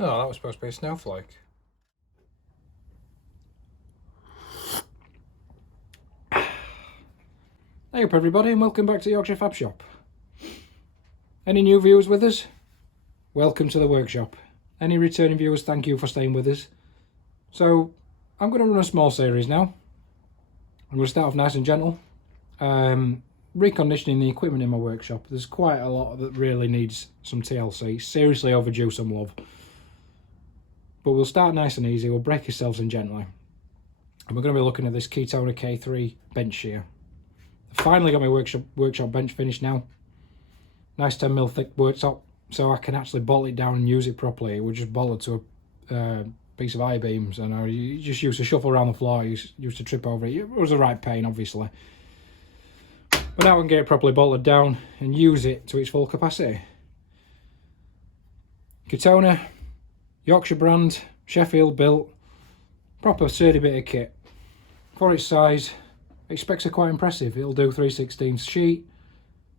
Oh, that was supposed to be a snowflake. Hey up everybody and welcome back to Yorkshire Fab Shop. Any new viewers with us? Welcome to the workshop. Any returning viewers, thank you for staying with us. So, I'm going to run a small series now. I'm going to start off nice and gentle. Reconditioning the equipment in my workshop. There's quite a lot that really needs some TLC. Seriously overdue some love. But we'll start nice and easy. We'll break ourselves in gently. And we're going to be looking at this Ketoner K3 bench shear. I've finally got my workshop bench finished now. Nice 10mm thick worktop, so I can actually bolt it down and use it properly. It was just bolted to a piece of I-beams, and I just used to shuffle around the floor. Used to trip over it. It was the right pain, obviously. But now I can get it properly bolted down and use it to its full capacity. Ketoner, Yorkshire brand, Sheffield built, proper sturdy bit of kit. For its size, its specs are quite impressive. It'll do 3/16 sheet,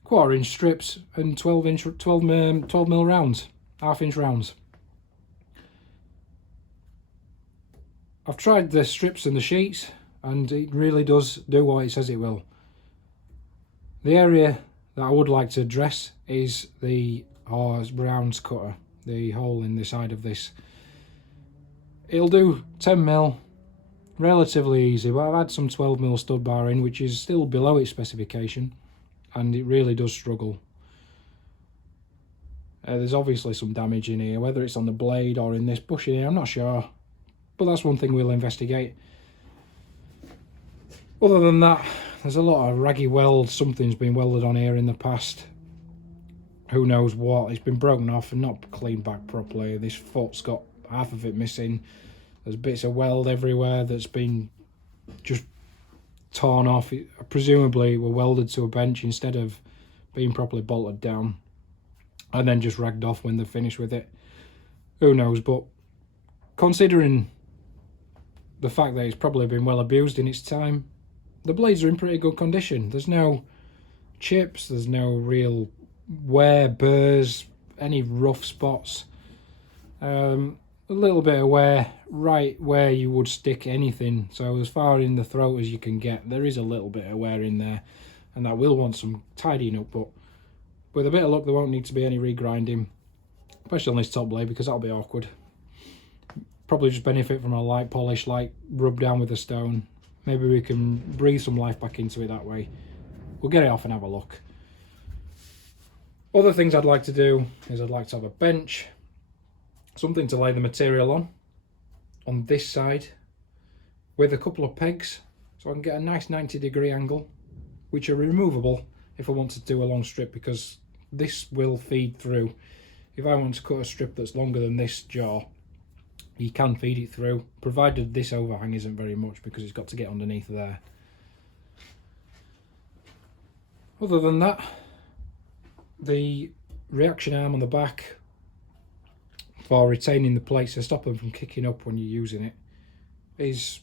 1/4 inch strips, and 12mm rounds, 1/2 inch rounds. I've tried the strips and the sheets, and it really does do what it says it will. The area that I would like to address is the rounds cutter, the hole in the side of this. It'll do 10mm. Relatively easy, but I've had some 12mm stud bar in, which is still below its specification, and it really does struggle. There's obviously some damage in here, whether it's on the blade or in this bushing here, I'm not sure, but that's one thing we'll investigate. Other than that, there's a lot of raggy weld. Something's been welded on here in the past, who knows what. It's been broken off and not cleaned back properly. This foot's got half of it missing. There's bits of weld everywhere that's been just torn off. Presumably were welded to a bench instead of being properly bolted down and then just ragged off when they're finished with it. Who knows, but considering the fact that it's probably been well abused in its time, the blades are in pretty good condition. There's no chips, there's no real wear, burrs, any rough spots. A little bit of wear right where you would stick anything, so as far in the throat as you can get, there is a little bit of wear in there, and that will want some tidying up, but with a bit of luck there won't need to be any regrinding, especially on this top blade, because that'll be awkward. Probably just benefit from a light polish, like rub down with a stone. Maybe we can breathe some life back into it that way. We'll get it off and have a look. Other things I'd like to do is I'd like to have a bench, something to lay the material on this side, with a couple of pegs, so I can get a nice 90-degree angle, which are removable if I want to do a long strip, because this will feed through. If I want to cut a strip that's longer than this jaw, you can feed it through, provided this overhang isn't very much, because it's got to get underneath there. Other than that, the reaction arm on the back for retaining the plates to stop them from kicking up when you're using it is,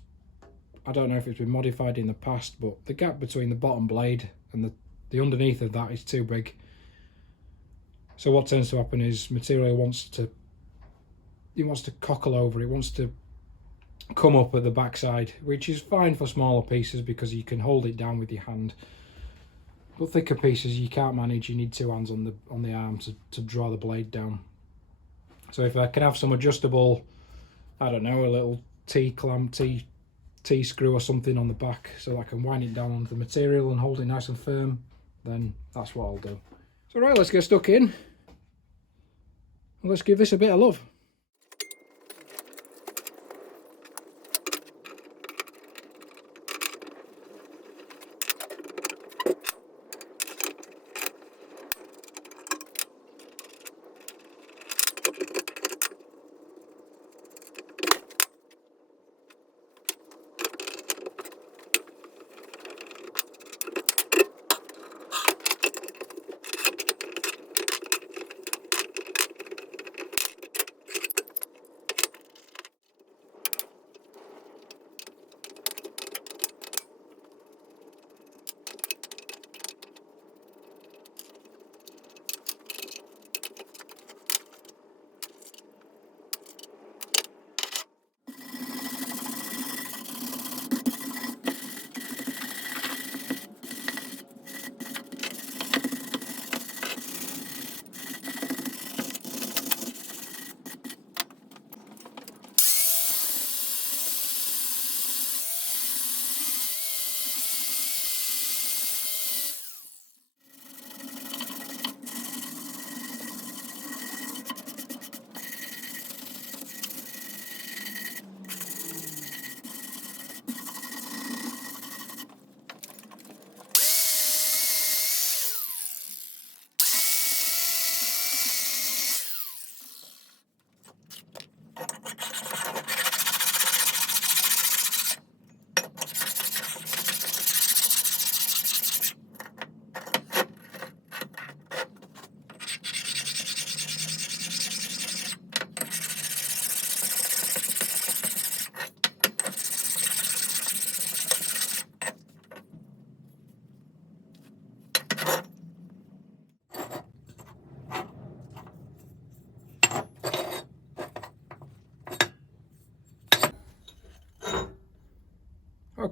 I don't know if it's been modified in the past, but the gap between the bottom blade and the underneath of that is too big. So what tends to happen is material wants to cockle over, it wants to come up at the backside, which is fine for smaller pieces because you can hold it down with your hand. But thicker pieces you can't manage, you need two hands on the arm to draw the blade down. So if I can have some adjustable, I don't know, a little T-clamp, T-screw or something on the back, so that I can wind it down onto the material and hold it nice and firm, then that's what I'll do. So right, let's get stuck in. And let's give this a bit of love.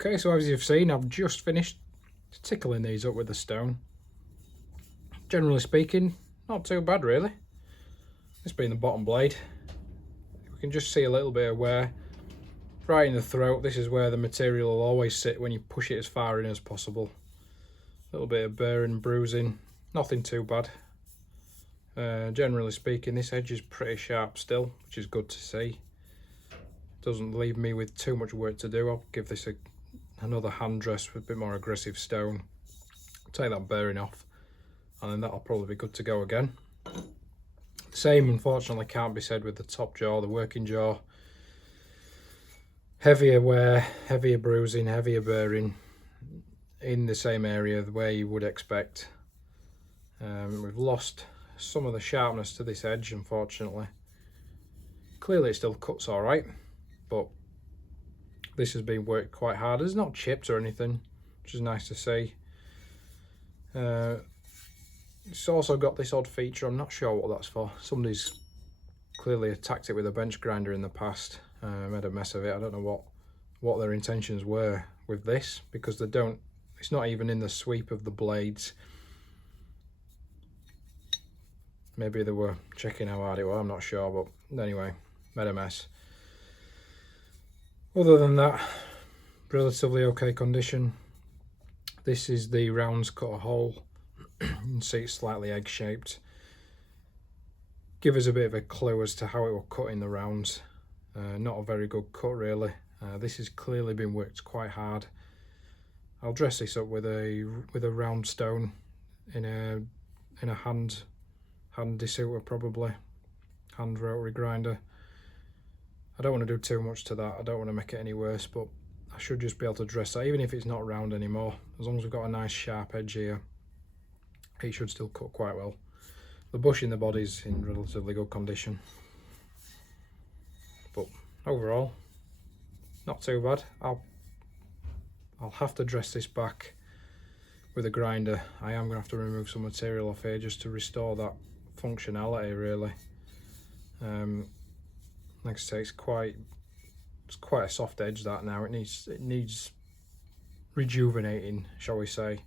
Okay, so as you've seen, I've just finished tickling these up with the stone. Generally speaking, not too bad really. This being the bottom blade, we can just see a little bit of wear right in the throat. This is where the material will always sit when you push it as far in as possible. A little bit of burr and bruising, nothing too bad. Generally speaking, this edge is pretty sharp still, which is good to see. Doesn't leave me with too much work to do. I'll give this another hand dress with a bit more aggressive stone. Take that bearing off, and then that'll probably be good to go again. Same, unfortunately, can't be said with the top jaw, the working jaw. Heavier wear, heavier bruising, heavier bearing in the same area where you would expect. We've lost some of the sharpness to this edge, unfortunately. Clearly it still cuts all right, but this has been worked quite hard. It's not chipped or anything, which is nice to see. It's also got this odd feature. I'm not sure what that's for. Somebody's clearly attacked it with a bench grinder in the past, made a mess of it. I don't know what their intentions were with this, because they don't, it's not even in the sweep of the blades. Maybe they were checking how hard it was, I'm not sure, but anyway, made a mess. Other than that, relatively okay condition. This is the rounds cut a hole. You can see it's slightly egg-shaped. Give us a bit of a clue as to how it will cut in the rounds. Not a very good cut really. This has clearly been worked quite hard. I'll dress this up with a round stone in a hand desuter, probably hand rotary grinder. I don't want to do too much to that. I don't want to make it any worse, but I should just be able to dress that, even if it's not round anymore. As long as we've got a nice sharp edge here, it should still cut quite well. The bush in the body's in relatively good condition, but overall, not too bad. I'll have to dress this back with a grinder. I am going to have to remove some material off here just to restore that functionality really. Like I say, it's quite a soft edge that now. It needs rejuvenating, shall we say.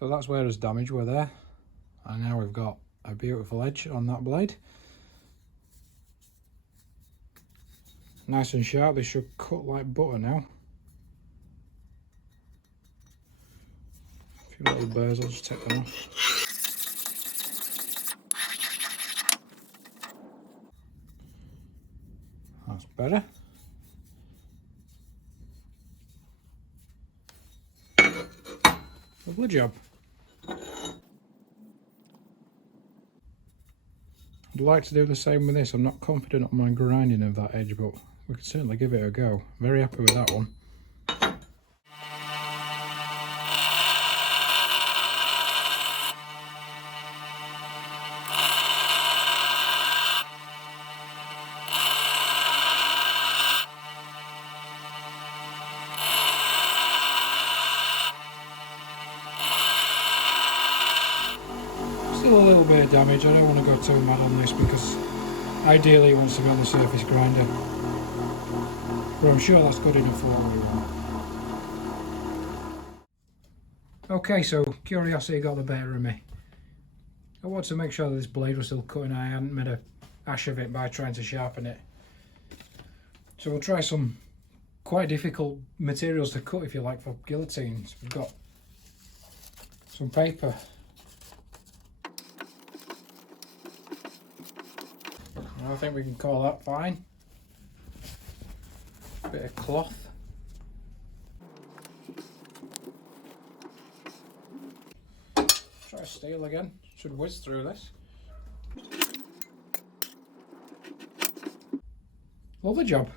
So that's where there's damage were there, and now we've got a beautiful edge on that blade. Nice and sharp. This should cut like butter now. A few little burrs, I'll just take them off. That's better. Lovely job. I'd like to do the same with this. I'm not confident on my grinding of that edge, but we could certainly give it a go. Very happy with that one. Still a little bit of damage. I don't want to go too mad on this because ideally it wants to be on the surface grinder, but I'm sure that's good enough for what we want. Okay, so curiosity got the better of me. I wanted to make sure that this blade was still cutting. I hadn't made a ash of it by trying to sharpen it. So we'll try some quite difficult materials to cut, if you like, for guillotines. We've got some paper. I think we can call that fine. Bit of cloth. Try steel again. Should whiz through this. Lovely job.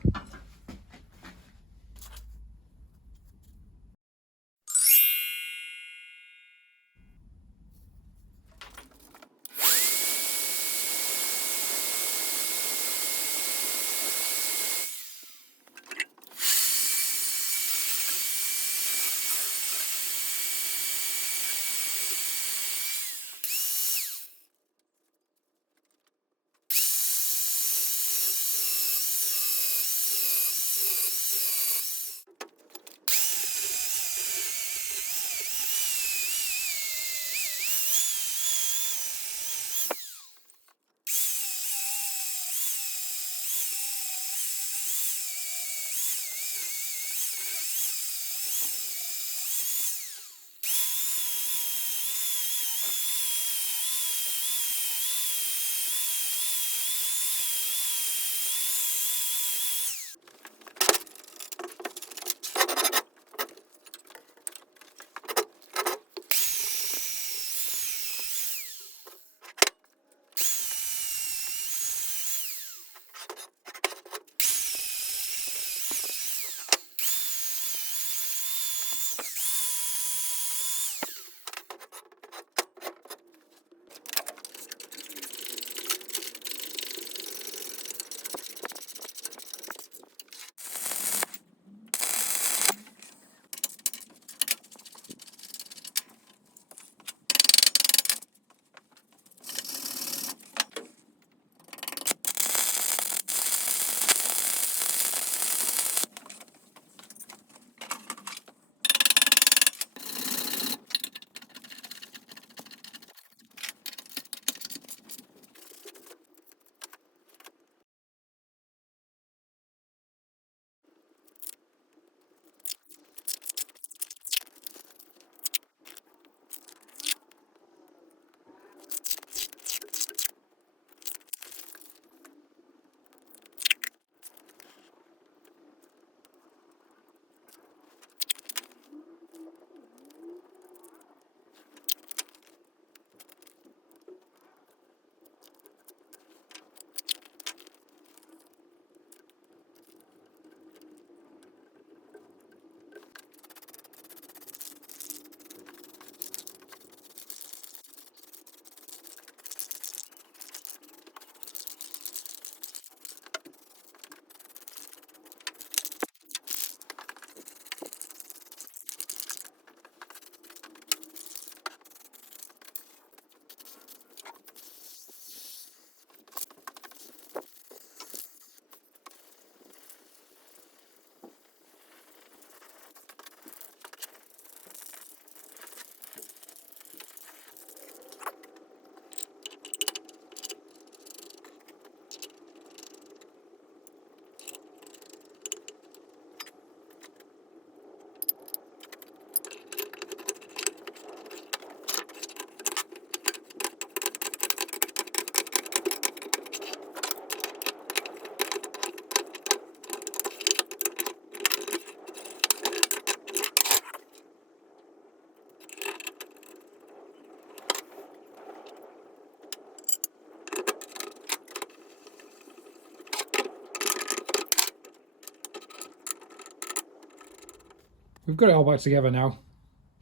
We've got it all back together now.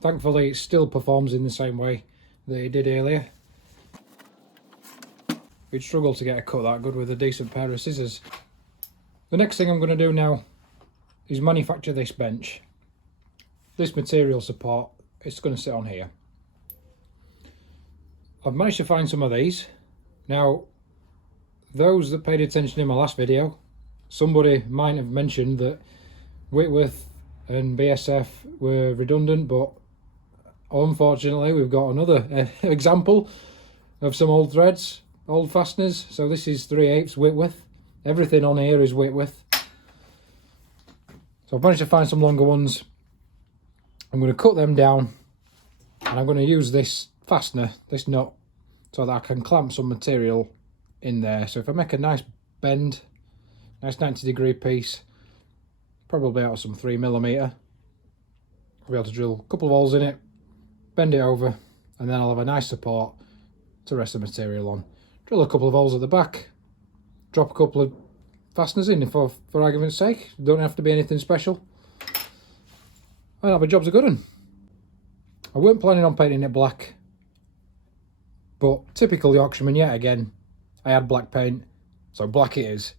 Thankfully, it still performs in the same way that it did earlier. We'd struggle to get a cut that good with a decent pair of scissors. The next thing I'm going to do now is manufacture this bench. This material support, it's going to sit on here. I've managed to find some of these. Now, those that paid attention in my last video, somebody might have mentioned that Whitworth and BSF were redundant, but unfortunately we've got another example of some old threads, old fasteners. So this is 3/8 Whitworth. Everything on here is Whitworth. So I've managed to find some longer ones. I'm going to cut them down and I'm going to use this fastener, this nut, so that I can clamp some material in there. So if I make a nice bend, nice 90-degree piece, probably out of some 3mm, I'll be able to drill a couple of holes in it, bend it over, and then I'll have a nice support to rest the material on. Drill a couple of holes at the back, drop a couple of fasteners in for argument's sake. Don't have to be anything special. And have a job's a good one. I weren't planning on painting it black, but typical Yorkshireman yet again. I had black paint, so black it is.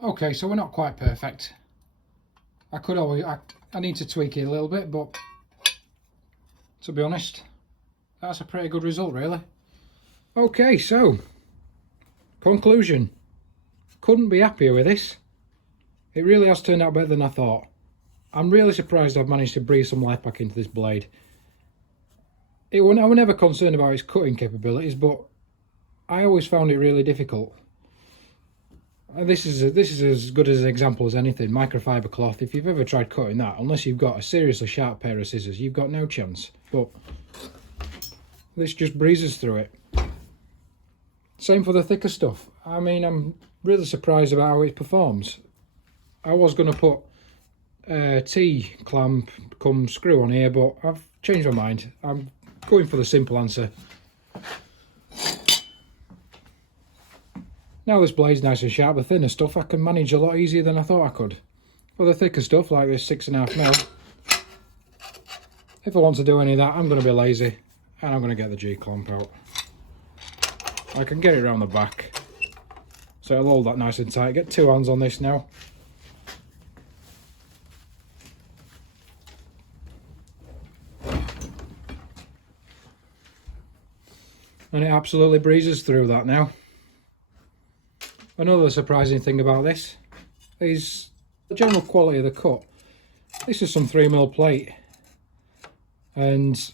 Okay, so we're not quite perfect. I could always, I need to tweak it a little bit, but to be honest, that's a pretty good result, really. Okay, so conclusion. Couldn't be happier with this. It really has turned out better than I thought. I'm really surprised I've managed to breathe some life back into this blade. I was never concerned about its cutting capabilities, but I always found it really difficult. This is as good as an example as anything. Microfiber cloth, if you've ever tried cutting that, unless you've got a seriously sharp pair of scissors, you've got no chance. But this just breezes through it. Same for the thicker stuff. I mean, I'm really surprised about how it performs. I was going to put a T-clamp come screw on here, but I've changed my mind. I'm going for the simple answer. Now this blade's nice and sharp, the thinner stuff I can manage a lot easier than I thought I could. For the thicker stuff, like this 6.5mm, if I want to do any of that, I'm going to be lazy, and I'm going to get the G-clamp out. I can get it around the back, so it'll hold that nice and tight. Get two hands on this now. and it absolutely breezes through that now. Another surprising thing about this is the general quality of the cut. This is some 3mm plate, and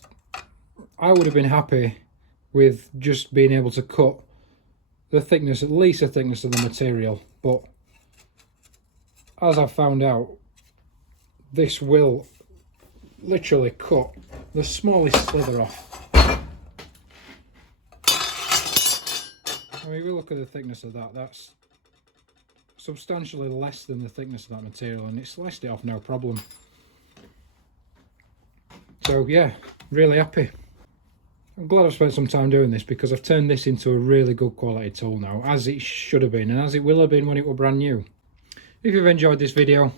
I would have been happy with just being able to cut the thickness, at least the thickness of the material, but as I've found out, this will literally cut the smallest slither off. I mean, if you look at the thickness of that, that's substantially less than the thickness of that material, and it sliced it off no problem. So yeah, really happy. I'm glad I've spent some time doing this, because I've turned this into a really good quality tool now, as it should have been, and as it will have been when it was brand new. If you've enjoyed this video,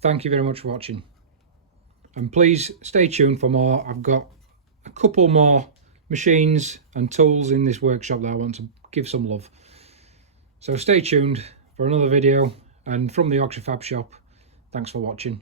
thank you very much for watching. And please stay tuned for more. I've got a couple more machines and tools in this workshop that I want to give some love. So stay tuned for another video, and from the Yorkshire Fab Shop, thanks for watching.